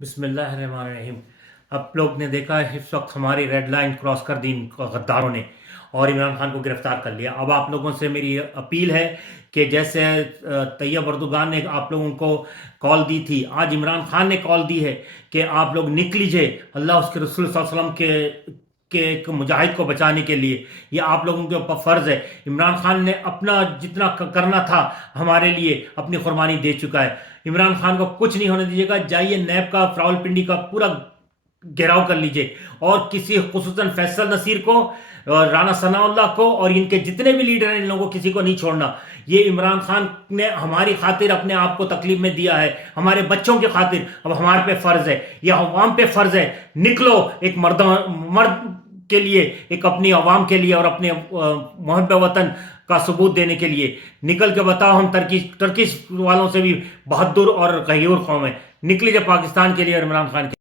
بسم اللہ الرحمن الرحیم۔ اب لوگ نے دیکھا ہے اس وقت ہماری ریڈ لائن کراس کر دی غداروں نے اور عمران خان کو گرفتار کر لیا۔ اب آپ لوگوں سے میری اپیل ہے کہ جیسے طیب اردوغان نے آپ لوگوں کو کال دی تھی، آج عمران خان نے کال دی ہے کہ آپ لوگ نکل لیجئے اللہ اس کے رسول صلی اللہ علیہ وسلم کے ایک مجاہد کو بچانے کے لیے۔ یہ آپ لوگوں کے اوپر فرض ہے۔ عمران خان نے اپنا جتنا کرنا تھا ہمارے لیے اپنی قربانی دے چکا ہے۔ عمران خان کو کچھ نہیں ہونے دیجیے گا۔ جائیے نیب کا راولپنڈی کا پورا گھیراؤ کر لیجئے اور کسی خصوصاً فیصل نصیر کو، رانا ثناء اللہ کو اور ان کے جتنے بھی لیڈر ہیں ان لوگوں کو کسی کو نہیں چھوڑنا۔ یہ عمران خان نے ہماری خاطر اپنے آپ کو تکلیف میں دیا ہے، ہمارے بچوں کی خاطر۔ اب ہمارے پہ فرض ہے، یہ عوام پہ فرض ہے، نکلو ایک مرد کے لیے، ایک اپنی عوام کے لیے اور اپنے محب وطن کا ثبوت دینے کے لیے نکل کے بتاؤ۔ ہم ترکش والوں سے بھی بہادر اور غیور قوم ہے۔ نکلیے پاکستان کے لیے اور عمران خان کے